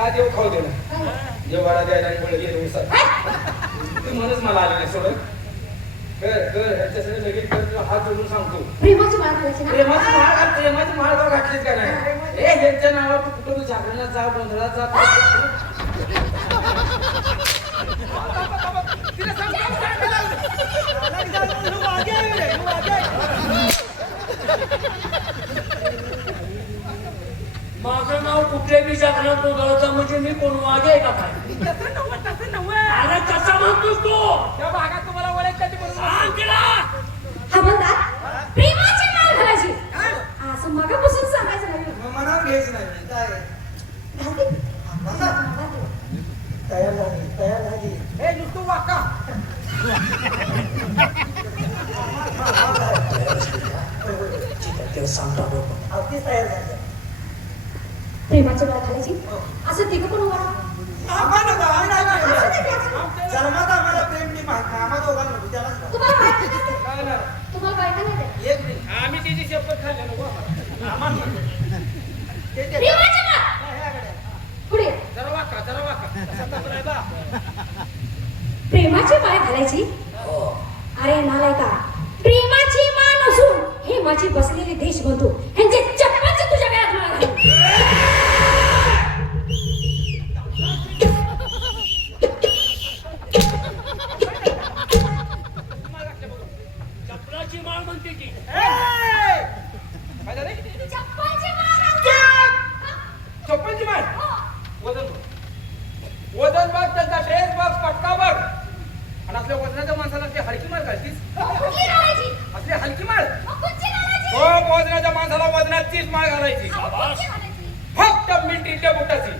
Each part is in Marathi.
का देव खाऊ दे ना. देवाला द्यायला आणि बळ गेलो उसात तू म्हणच मला आले नाही सोडत. कर कर ह्याच्यासाठी लगेच कर तुला हात जोडून सांगतो. प्रेमाची माळ घालायची ना? प्रेमाची माळ घाल प्रेमाची माळ का घातलीच का नाही? ए ह्यांच्या नावावर तू कुठं तू जागरणात जा गोंधळात जा नाव बी जागरण गोंधळाचं म्हणजे मी कोण वागे का काय तसं नव्हं तसं नव्हं अरे कसा म्हणतोस तू? त्या भागात तुम्हाला सांग तिला हा म्हणतात प्रेमाची माळ घालायची असं मगापासून सांगायचं नाही मग मनावर घ्यायचं नाही काय घालते बसा. घालते. तयार झाली तयार झाली हे नुसतं वाका ते सांगता बरोबर अगदीच तयार झाली प्रेमाची माळ घालायची असं तिघं पण उभा राहा. आम्हाला नको, आम्ही नाही असं पाहिजे. नाही, असं नाही. जन्मात आम्हाला प्रेम नाही माहीत नाही. आम्हा दोघांना नको, त्यालाच नको. तुम्हाला बायका नाही देत. काय ना तुम्हाला बायका नाही देत. एक नाही आम्ही तिची शपथ खाल्ली नको आम्हाला ते ते- प्रेमाची माळ हे आकडे. पुढे जरा वाका जरा वाका तसा तबला बा प्रेमाची पाय घालायची. अरे नालायका वजनाच्या माणसाला वजनाचीच माळ घालायची. फक्त मिनिटीच्या बुटाची.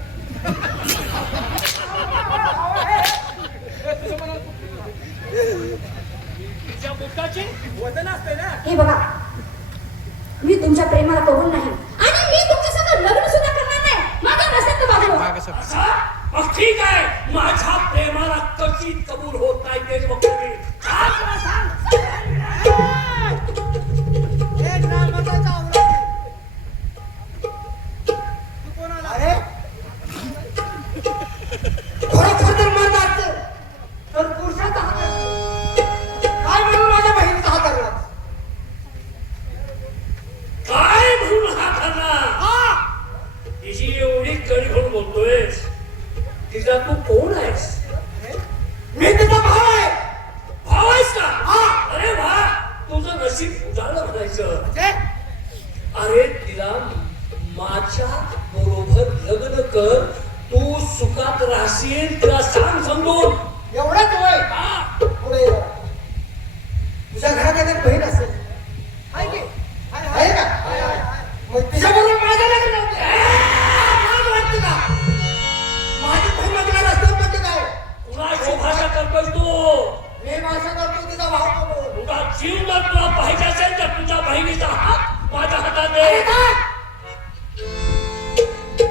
वजन असतंय ना. हे बघा. मी तुमच्या प्रेमाला कबूल नाही. आणि मी तुमच्या लग्न सुद्धा करणार नाही. माझा नसेल तर माझं ठीक आहे. माझ्या प्रेमाला कशी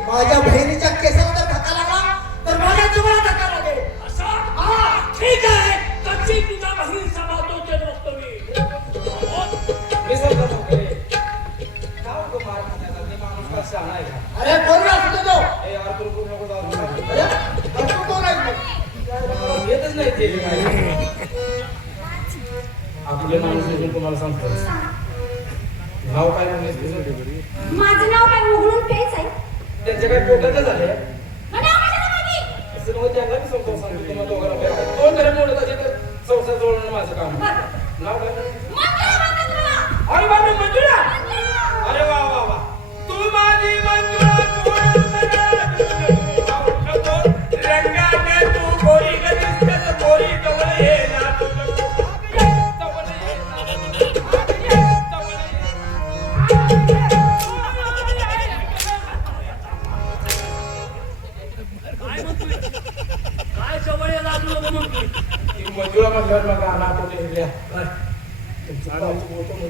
माझ्या बहिणीच्या केसावर जर धक्का लागला तर माझ्या जीवाला धक्का लागेल. असं? हा. ठीक आहे. कशी तुझ्या बहिणी ते बघतो मी अरे कोण असतो तो? ए यार तू करू नको जाऊ अरे अरे तू कोण आहे तू? येतच नाही ते. आपले माणूस अजून तुम्हाला सांगतो. नाव काय म्हणले तुझं माझं नाव काय उघडून पेच आहे? त्यांच्या काय पोटाचं झाले मग नाव कशाला माहिती असं नव्हतं त्यांना मी समजावून सांगतो तुम्हाला दोघांना दोन जरी मोडत असेल तर संसार जोडणं माझं काम. नाव काय मग. अरे बाबा मंजुळा.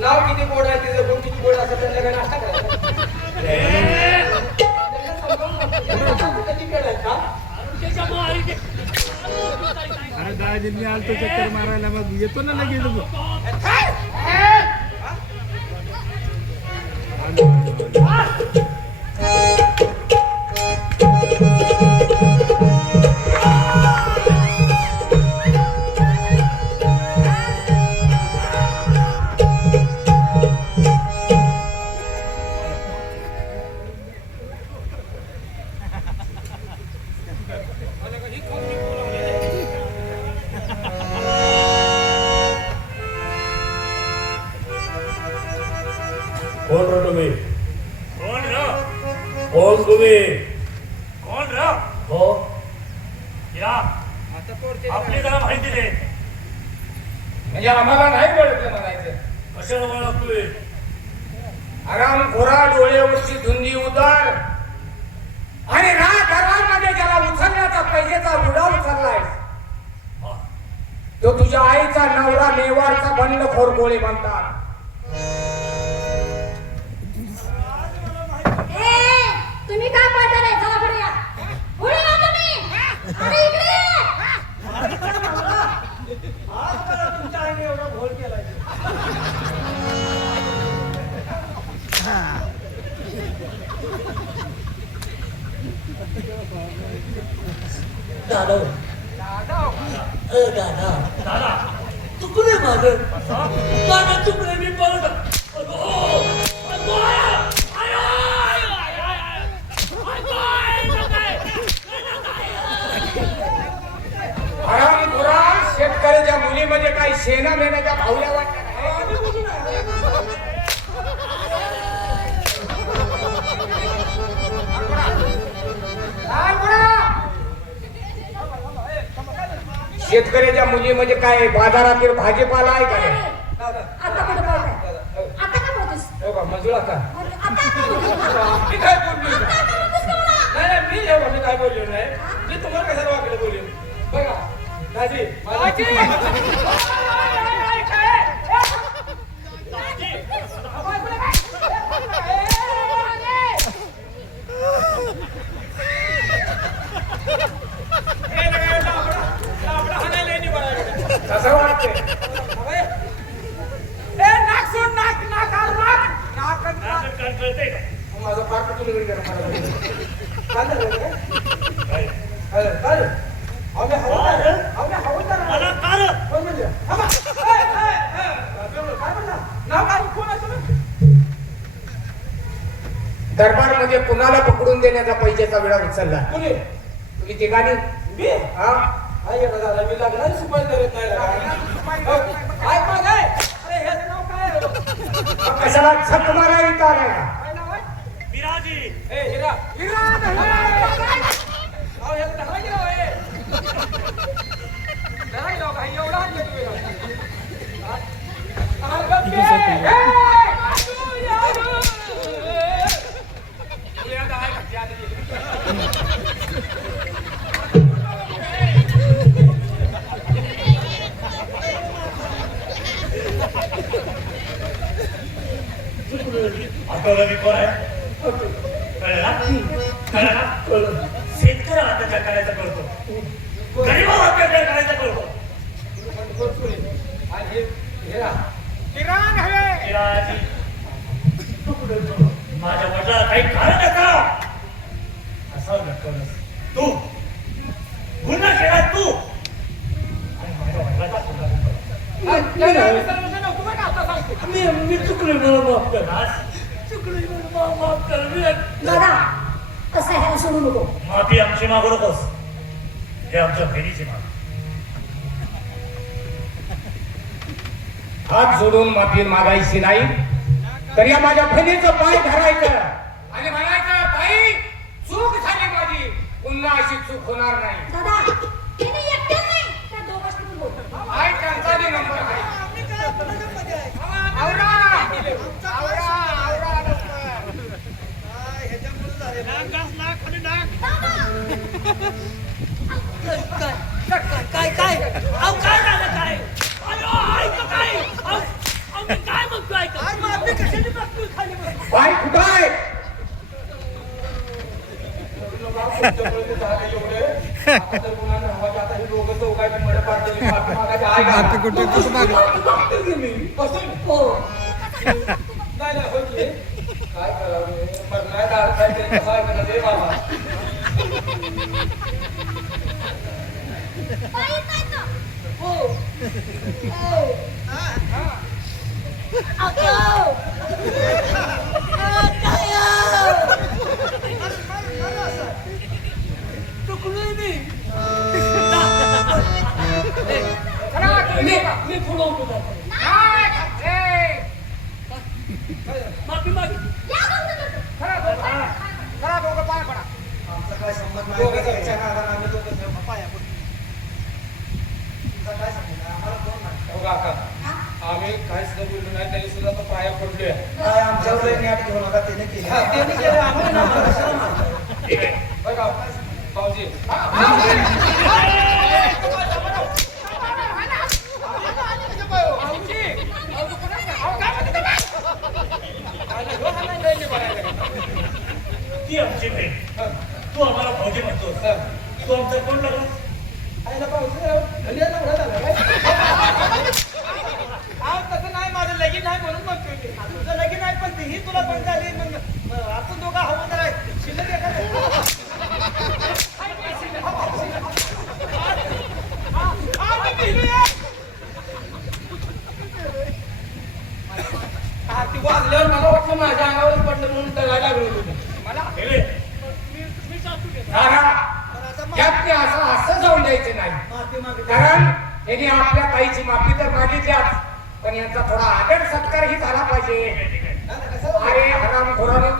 नाव किती गोड आहे तिचं गुण किती गोड असं त्यांना काय नाश्ता करायचा? दाजींनी आलतो चक्कर मारायला मग येतो ना लगेच मग. तुम्ही. कोण रो? हो. या. आपली जरा माहिती दे. म्हणजे आम्हाला नाही ओळखलं म्हणायचं. कशाला ओळखतोय? आराम खोरा डोळ्यावरची धुंदी उतार. आणि रात घरामध्ये ज्याला उचलण्याचा पैसेचा बुडा उचललाय. तो तुझ्या आईचा नवरा मेवाडचा बंडखोर गोळे म्हणतात दादा अ दादा दादा चुकले माझं दादा चुकले मी परत शेणा मेण्याच्या भावल्या वाटल्या? शेतकऱ्याच्या मुलीमध्ये काय? बाजारातील भाजीपाला आहे का बोलतोस हो का? मजुळा मी काय बोललो? मला? नाही नाही, मी एवढं मी काय बोललो नाही. मी तुम्हाला कशाला वाकडे बोललो? बघा दाजी माझी- कसं वाटतंय नाक कान कळतंय का? माझं फार कुठून घरी करा मला काय झालं रे? काय? काय झालं? काय झालं? अहो, मी हवालदार आहे. अहो, मी हवालदार आहे. मला कार कोण म्हणजे? थांबा. ए, ए, ए, काय म्हणता? नाव काय? कोण आहे तुम्ही? दरबारमध्ये कुणाला पकडून देण्याचा पैशाचा विडा उचलला? कुणी? तुम्ही ठिकाणी मी? हा? हा येणं झाला मी सुपारी नाही. हो, काय मग? अरे ह्याचं नाव काय आहे? मग कशाला झक मारा इथं आलाय का विराजी. ए हिरा हिरा! मी कोण आहे कळलं? कळलं? शेतकरी अत्याचार करायचा करतो गरीबावर अत्याचार करायचा विराजी माझ्या वडिलाला काही कारण का असं नकोस तू. गुन्हा केला तू. आणि माझ्या वडिलाचा गुन्हा मी चुकलोय मला माफ कर. आज चुकलोय मला माफ कर. मी दादा असं ह्याला सोडू नको. माफी आमची मागू नकोस. हे आमच्या बहिणीची माग हात जोडून माफी मागायची नाही तर या माझ्या बहिणीचं पाय धरायचं. आणि म्हणायचं ताई चूक झाली माझी. पुन्हा अशी चूक होणार नाही. काय? काय काय काय काय अहो काय झालं काय अयो ऐक काय अहो, काय म्हणतो ऐक आज माफी कशाची काय करावं काय Oh! Oh! Ah! Ah! Oh! काय संबंध नाही दोघं जण. त्याच्या नादानं आम्ही दोघं जण पाया पडतो. तुमचा काय संबंध आहे? आम्हाला कोण नाही. हो काका आम्ही काही सुद्धा बोललो नाही तरी सुद्धा तो पाया पडलोय काय आमच्यावर लय न्याट घेऊ नका त्याने केली हा, त्यांनी केलं, आम्हाला नाही आम्हाला कशाला मारताय? बघा भाऊजी ती आमची बहीण तू आम्हाला भाऊजी म्हणतो तू आमचा कोण लागला? आईला भाऊजी धन्य नवरा झाला काय? अहो तसं नाही माझं लगीन नाही म्हणून म्हणतोय मी. तुझं लगीन आहे पण तीही तुला पण झाली. मग आपण दोघं हवं तर आहे. शिल्लक एखादं हा, ती वाजल्यावर मला वाटलं माझ्या अंगावर पडलं म्हणून दगायला लागलो होतो. मला गेले मी सासू घेतो दादा, यात ते असं असं जाऊन द्यायचं नाही. कारण यांनी आपल्या ताईची माफी तर मागितल्याच पण यांचा थोडा आदर सत्कारही झाला पाहिजे. अरे हराम खोरानं